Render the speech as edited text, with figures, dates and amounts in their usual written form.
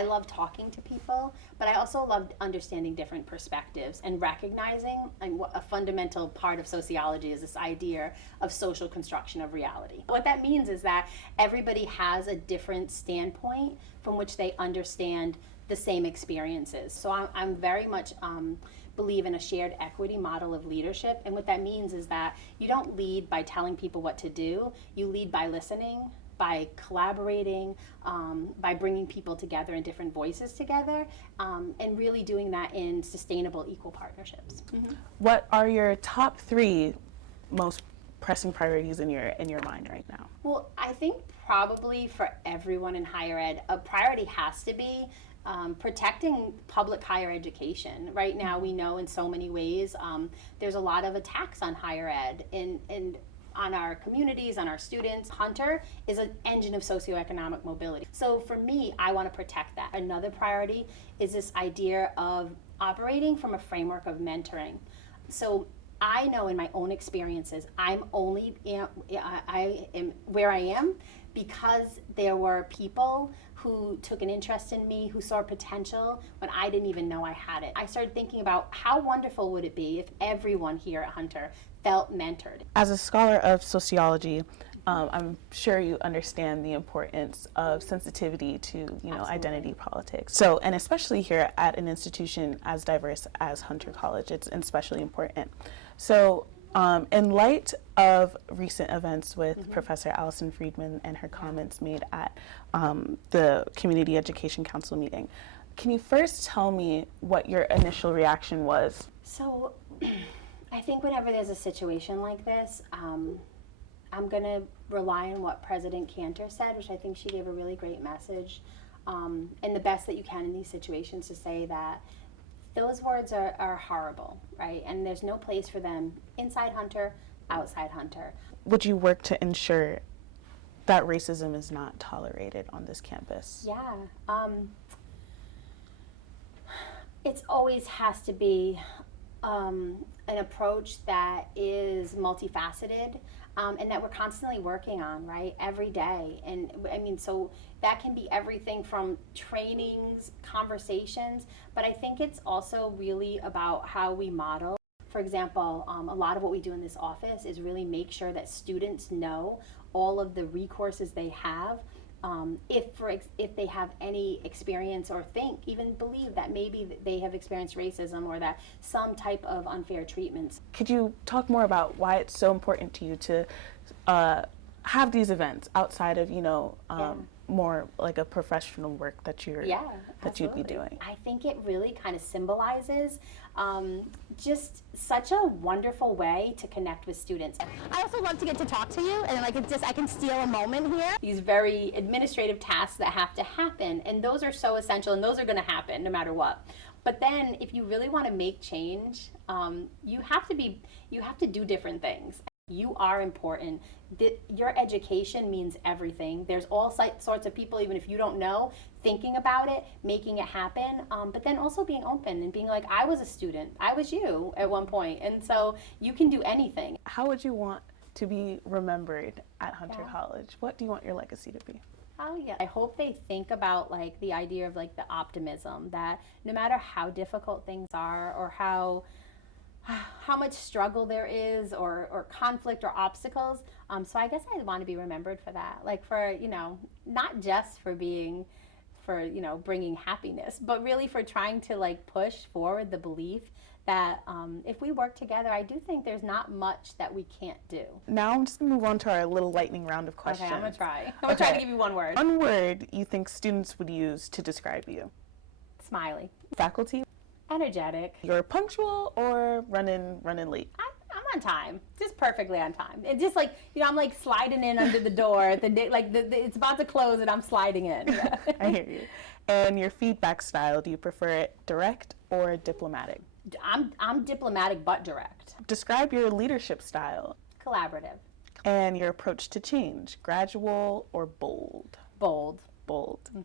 I love talking to people, but I also love understanding different perspectives and recognizing, and what a fundamental part of sociology is this idea of social construction of reality. What that means is that everybody has a different standpoint from which they understand the same experiences. So I'm very much believe in a shared equity model of leadership, and what that means is that you don't lead by telling people what to do, you lead by listening, by collaborating, by bringing people together and different voices together, and really doing that in sustainable, equal partnerships. Mm-hmm. What are your top 3 most pressing priorities in your mind right now? Well, I think probably for everyone in higher ed, a priority has to be protecting public higher education. Right now, we know in so many ways there's a lot of attacks on higher ed and on our communities, on our students. Hunter is an engine of socioeconomic mobility. So for me, I want to protect that. Another priority is this idea of operating from a framework of mentoring. So I know in my own experiences, I am where I am because there were people who took an interest in me, who saw potential when I didn't even know I had it. I started thinking about how wonderful would it be if everyone here at Hunter felt mentored. As a scholar of sociology, I'm sure you understand the importance of sensitivity to, identity politics. So, and especially here at an institution as diverse as Hunter College, it's especially important. So, in light of recent events with Professor Allison Friedman and her comments made at the Community Education Council meeting, can you first tell me what your initial reaction was? So, I think whenever there's a situation like this, I'm going to rely on what President Cantor said, which I think she gave a really great message, and the best that you can in these situations to say that those words are horrible, right? And there's no place for them inside Hunter, outside Hunter. Would you work to ensure that racism is not tolerated on this campus? Yeah. It always has to be an approach that is multifaceted, and that we're constantly working on, right, every day. And I mean, so that can be everything from trainings, conversations, but I think it's also really about how we model. For example, a lot of what we do in this office is really make sure that students know all of the recourses they have. If they have any experience or even believe that maybe they have experienced racism or that some type of unfair treatments. Could you talk more about why it's so important to you to have these events outside of, more like a professional work that you'd be doing? I think it really kind of symbolizes just such a wonderful way to connect with students. I also love to get to talk to you, and I can steal a moment here. These very administrative tasks that have to happen, and those are so essential, and those are going to happen no matter what. But then, if you really want to make change, you have to do different things. You are important. Your education means everything. There's all sorts of people, even if you don't know, thinking about it, making it happen, but then also being open and being like, I was a student. I was you at one point, and so you can do anything. How would you want to be remembered at Hunter College? What do you want your legacy to be? Oh yeah, I hope they think about the idea of the optimism that no matter how difficult things are or how much struggle there is or conflict or obstacles. So I guess I want to be remembered for that, for, not just for bringing happiness, but really for trying to push forward the belief that if we work together, I do think there's not much that we can't do. Now I'm just going to move on to our little lightning round of questions. Okay, I'm going to try. I'm going to try to give you one word. One word you think students would use to describe you? Smiley. Faculty? Energetic. You're punctual or running late? I'm on time, just perfectly on time. It's just I'm sliding in under the door. It's about to close and I'm sliding in. Yeah. I hear you. And your feedback style, do you prefer it direct or diplomatic? I'm diplomatic but direct. Describe your leadership style. Collaborative. And your approach to change, gradual or bold? Bold. Bold. Mm-hmm.